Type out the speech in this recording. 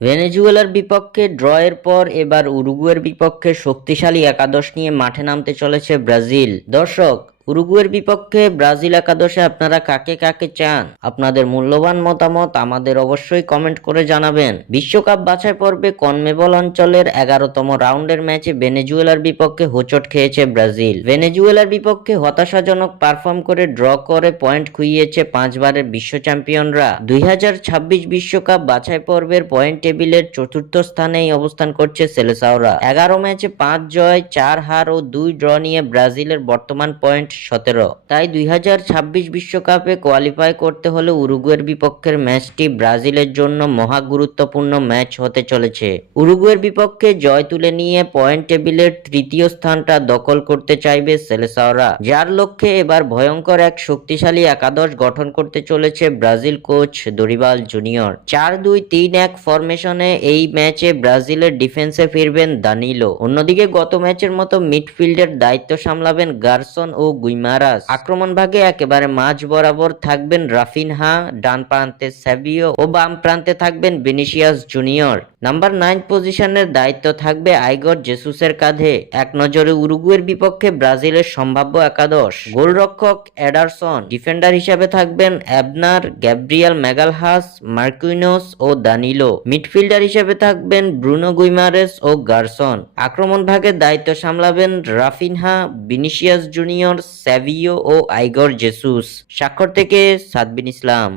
ভেনেজুয়েলার বিপক্ষে ড্রয়ের পর এবার উরুগুয়ের বিপক্ষে শক্তিশালী একাদশ নিয়ে মাঠে নামতে চলেছে ব্রাজিল। দর্শক, উরুগুয়ের বিপক্ষে ব্রাজিল একাদশে আপনারা কাকে কাকে চান? আপনাদের মূল্যবান মতামত আমাদের অবশ্যই কমেন্ট করে জানাবেন। বিশ্বকাপ বাছাই পর্বে কনমেবল অঞ্চলের 11তম রাউন্ডের ম্যাচে ভেনেজুয়েলার বিপক্ষে হোঁচট খেয়েছে ব্রাজিল। ভেনেজুয়েলার বিপক্ষে হতাশাজনক পারফর্ম করে ড্র করে পয়েন্ট খুইয়েছে 5বারের বিশ্ব চ্যাম্পিয়নরা। 2026 বিশ্বকাপ বাছাই পর্বের পয়েন্ট টেবিলের চতুর্থ স্থানেই অবস্থান করছে সেলেসাওরা। 11 ম্যাচে 5 জয়, 4 হার ও 2 ড্র নিয়ে ব্রাজিলের বর্তমান পয়েন্ট 17। তাই 2026 বিশ্বকাপে কোয়ালিফাই করতে হলে উরুগুয়ের বিপক্ষের ম্যাচটি ব্রাজিলের জন্য মহা গুরুত্বপূর্ণ ম্যাচ হতে চলেছে। উরুগুয়ের বিপক্ষে জয় তুলে নিয়ে পয়েন্ট টেবিলের তৃতীয় স্থানটা দখল করতে চাইবে সেলেসাওরা, যার লক্ষ্যে এবার ভয়ঙ্কর এক শক্তিশালী একাদশ গঠন করতে চলেছে ব্রাজিল কোচ দরিবাল জুনিয়র। 4-2-3-1 ফরমেশনে এই ম্যাচে ব্রাজিলের ডিফেন্সে ফিরবেন দানিলো। অন্যদিকে গত ম্যাচের মতো মিডফিল্ডের দায়িত্ব সামলাবেন গারসন ও গুইমারাস। আক্রমণ ভাগে একেবারে মাঝ বরাবর থাকবেন রাফিনহা, ডান প্রান্তে সেভিও ও বাম প্রান্তে থাকবেন ভিনিসিয়াস জুনিয়র। নাম্বার 9 পজিশনের দায়িত্ব থাকবে আইগর জেসুসের কাঁধে। এক নজরে উরুগুয়ের বিপক্ষে ব্রাজিলের সম্ভাব্য একাদশ: গোলরক্ষক এডারসন, ডিফেন্ডার হিসেবে থাকবেন এবনার, গ্যাব্রিয়েল ম্যাগালহাস, মার্কুইনোস ও দানিলো। মিডফিল্ডার হিসেবে থাকবেন ব্রুনো গুইমারেস ও গারসন। আক্রমণ ভাগের দায়িত্ব সামলাবেন রাফিনহা, ভিনিসিয়াস জুনিয়র, সেভিও ও আইগর জেসুস। স্বাক্ষর থেকে সাদবিন ইসলাম।